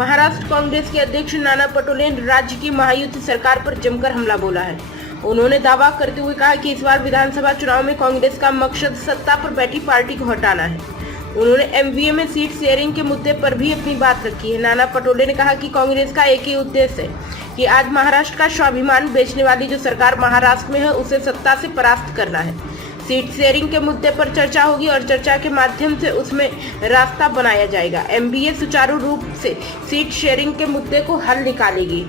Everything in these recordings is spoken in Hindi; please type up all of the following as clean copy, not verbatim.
महाराष्ट्र कांग्रेस के अध्यक्ष नाना पटोले ने राज्य की महायुति सरकार पर जमकर हमला बोला है। उन्होंने दावा करते हुए कहा कि इस बार विधानसभा चुनाव में कांग्रेस का मकसद सत्ता पर बैठी पार्टी को हटाना है। उन्होंने एमवीए में सीट शेयरिंग के मुद्दे पर भी अपनी बात रखी है। नाना पटोले ने कहा कि कांग्रेस का एक ही उद्देश्य है कि आज महाराष्ट्र का स्वाभिमान बेचने वाली जो सरकार महाराष्ट्र में है उसे सत्ता से परास्त करना है। सीट शेयरिंग के मुद्दे पर चर्चा होगी और चर्चा के माध्यम से उसमें रास्ता बनाया जाएगा। एमवीए सुचारू रूप से सीट शेयरिंग के मुद्दे को हल निकालेगी।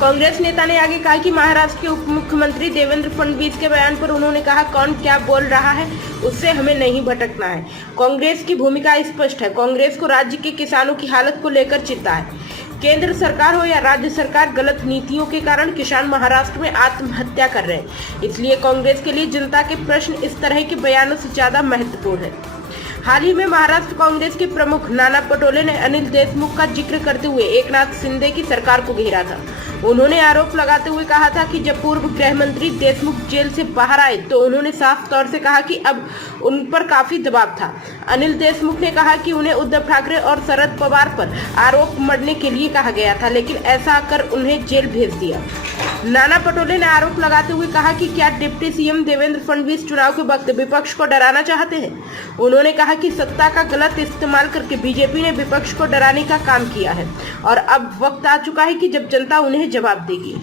कांग्रेस नेता ने आगे कहा कि महाराष्ट्र के उप मुख्यमंत्री देवेंद्र फडणवीस के बयान पर उन्होंने कहा, कौन क्या बोल रहा है उससे हमें नहीं भटकना है। कांग्रेस की भूमिका स्पष्ट है। कांग्रेस को राज्य के किसानों की हालत को लेकर चिंता है। केंद्र सरकार हो या राज्य सरकार, गलत नीतियों के कारण किसान महाराष्ट्र में आत्महत्या कर रहे हैं। इसलिए कांग्रेस के लिए जनता के प्रश्न इस तरह के बयानों से ज्यादा महत्वपूर्ण है। हाल ही में महाराष्ट्र कांग्रेस के प्रमुख नाना पटोले ने अनिल देशमुख का जिक्र करते हुए एकनाथ शिंदे की सरकार को घेरा था। उन्होंने आरोप लगाते हुए कहा था कि जब पूर्व गृह मंत्री देशमुख जेल से बाहर आए तो उन्होंने साफ तौर से कहा कि अब उन पर काफी दबाव था। अनिल देशमुख ने कहा कि उन्हें उद्धव ठाकरे और शरद पवार पर आरोप मढ़ने के लिए कहा गया था, लेकिन ऐसा कर उन्हें जेल भेज दिया। नाना पटोले ने आरोप लगाते हुए कहा कि क्या डिप्टी सीएम देवेंद्र फडणवीस चुनाव के वक्त विपक्ष को डराना चाहते हैं। उन्होंने कहा कि सत्ता का गलत इस्तेमाल करके बीजेपी ने विपक्ष को डराने का काम किया है और अब वक्त आ चुका है कि जब जनता उन्हें जवाब देगी।